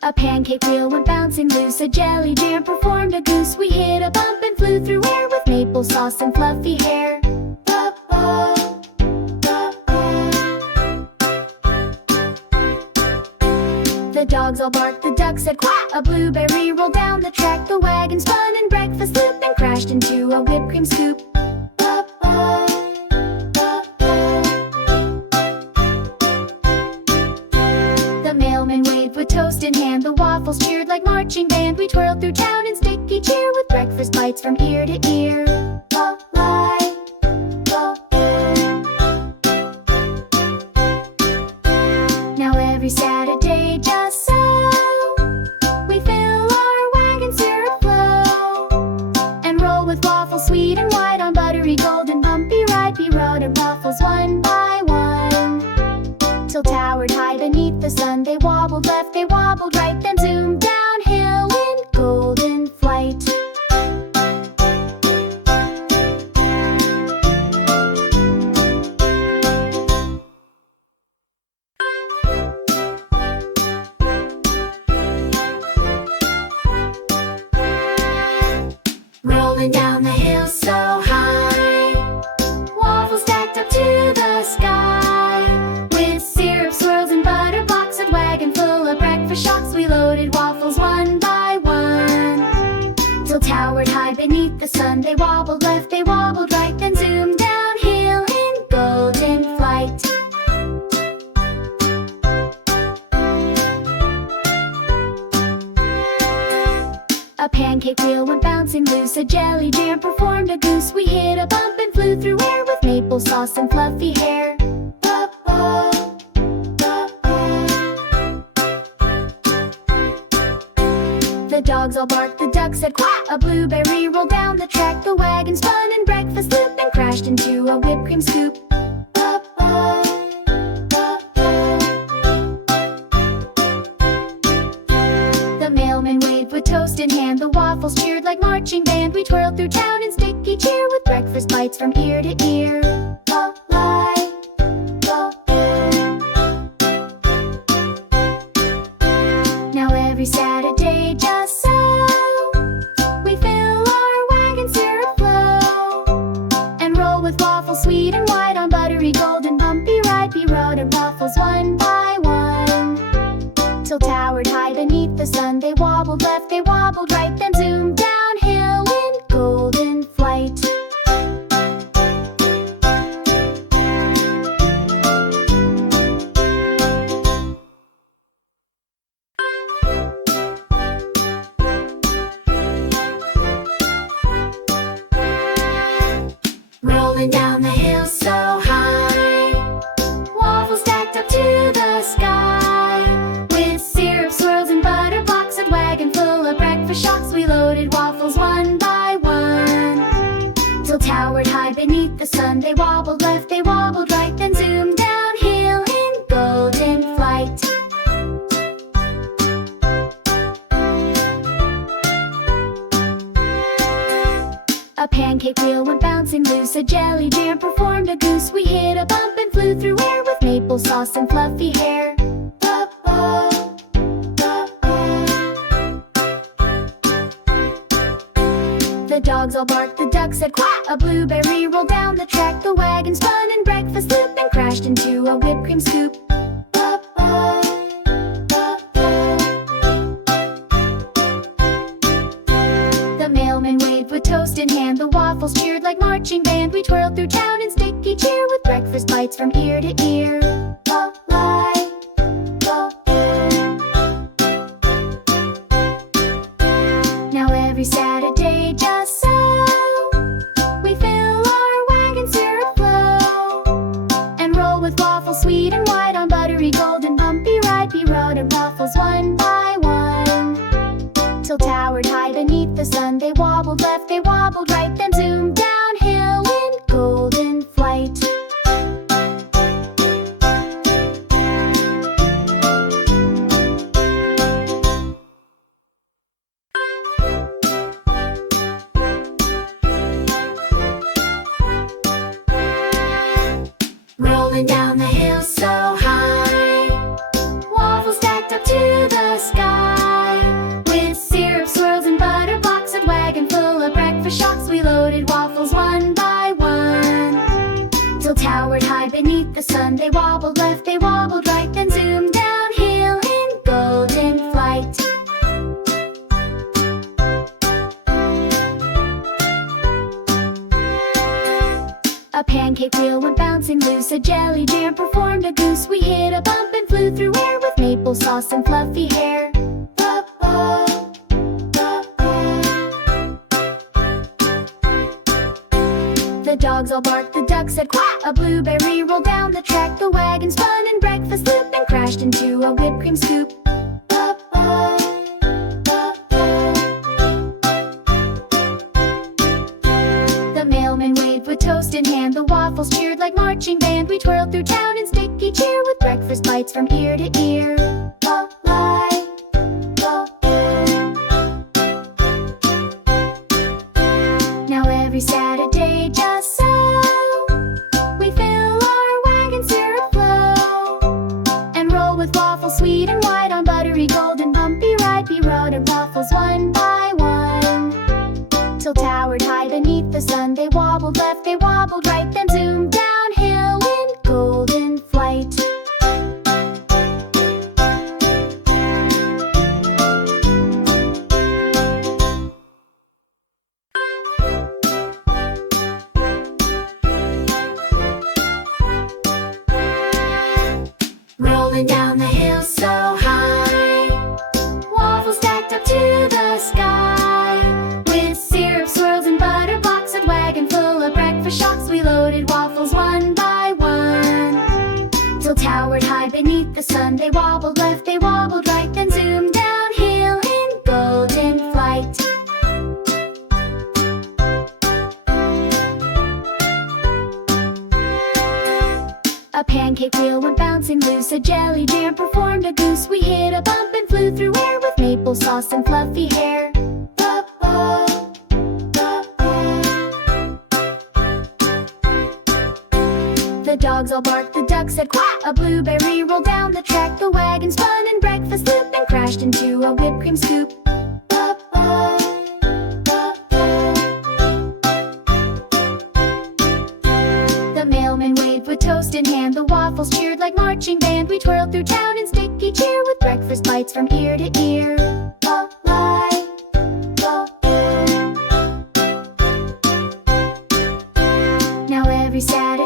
A pancake wheel went bouncing loose, a jelly jam performed a goose. We hit a bump and flew through air with maple sauce and fluffy hair. The dogs all barked, the ducks said quack. A blueberry rolled down the track. The wagon spun in breakfast loop and crashed into a whipped cream scoop. The mailman waved with toast in hand. The waffles cheered like marching band. We twirled through town in sticky cheer with breakfast bites from ear to ear. Now every Saturday just so we fill our wagon syrup flow and roll with waffles sweet and white on buttery golden bumpy ride. We rode at Waffles one by one till towered high beneath the sun. They wobbled left, they wobbled right, then zoomed downhill in golden flight. Rolling down the hill so high, waffles stacked up to the sky. With syrup swirls and butter blocks, a wagon full of breakfast shocks. We loaded waffles one by one till towered high beneath the sun. They wobbled left, they wobbled right, then zoomed downhill in golden flight. A pancake wheel went bouncing loose, a jelly jam performed a goose. We hit a bump and flew through air with maple sauce and fluffy hair. The dogs all barked, the ducks said quack. A blueberry rolled down the track. The wagon spun in breakfast loop and crashed into a whipped cream scoop. The mailman waved with toast in hand. The waffles cheered like marching band. We twirled through town in sticky cheer with breakfast bites from ear to ear. Now every Saturday just so we fill our wagon syrup flow and roll with waffles sweet and white on buttery golden bumpy ride. We rode at Waffles one by one till towered high beneath the sun. They wobbled left, they wobbled right, then zoomed downhill in golden flight. Rolling down the hill so high, waffles stacked up to the sky. With syrup swirls and butter blocks, a wagon full of breakfast shocks. We loaded waffles one by one till towered high beneath the sun. They wobbled left, they wobbled right, then zoomed downhill in golden flight. A pancake wheel went bouncing loose, a jelly jam performed a goose. We hit a bump and flew through air with maple sauce and fluffy hair. The dogs all barked, the ducks said quack. A blueberry rolled down the track. The wagon spun in breakfast loop and crashed into a whipped cream scoop. The mailman waved with toast in hand. The waffles cheered like marching band. We twirled through town in sticky cheer with breakfast bites from ear to ear. Now every Saturday just so we fill our wagon syrup flow and roll with waffles sweet and white on buttery golden bumpy ride. We rode at Waffles one by one till towered high beneath the sun. They wobbled left, they wobbled right, then zoomed downhill in golden flight. Rolling down the hill so high, waffles stacked up to the sky. beneath the sun. They wobbled left, they wobbled right, then zoomed downhill in golden flight. A pancake wheel went bouncing loose, a jelly jam performed a goose. We hit a bump and flew through air with maple sauce and fluffy hair. The dogs all barked, the duck said quack. A blueberry rolled down the track. The wagon spun in breakfast loop and crashed into a whipped cream scoop. The mailman waved with toast in hand. The waffles cheered like marching band. We twirled through town in sticky cheer with breakfast bites from ear to ear. Now every Saturday just so we fill our wagon syrup flow and roll with waffles sweet and white on buttery golden bumpy ride. We rode our waffles one by one till towered high beneath the sun. They wobbled left, they wobbled right, then zoomed downhill in golden flight. Rolling down the hill so high, waffles stacked up to the sky. With syrup swirls and butter blocks, a wagon full of breakfast shocks. We loaded waffles one by one till towered high beneath the sun. They wobbled left, they wobbled right, then zoomed downhill in golden flight. A pancake wheel went bouncing loose, a jelly jam performed a goose. We hit a bump and flew through air with maple sauce and fluffy hair. The dogs all barked, the duck said quack. A blueberry rolled down the track. The wagon spun in breakfast loop and crashed into a whipped cream scoop. The mailman waved with toast in hand. The waffles cheered like marching band. We twirled through town in sticky cheer with breakfast bites from ear to ear. Now every Saturday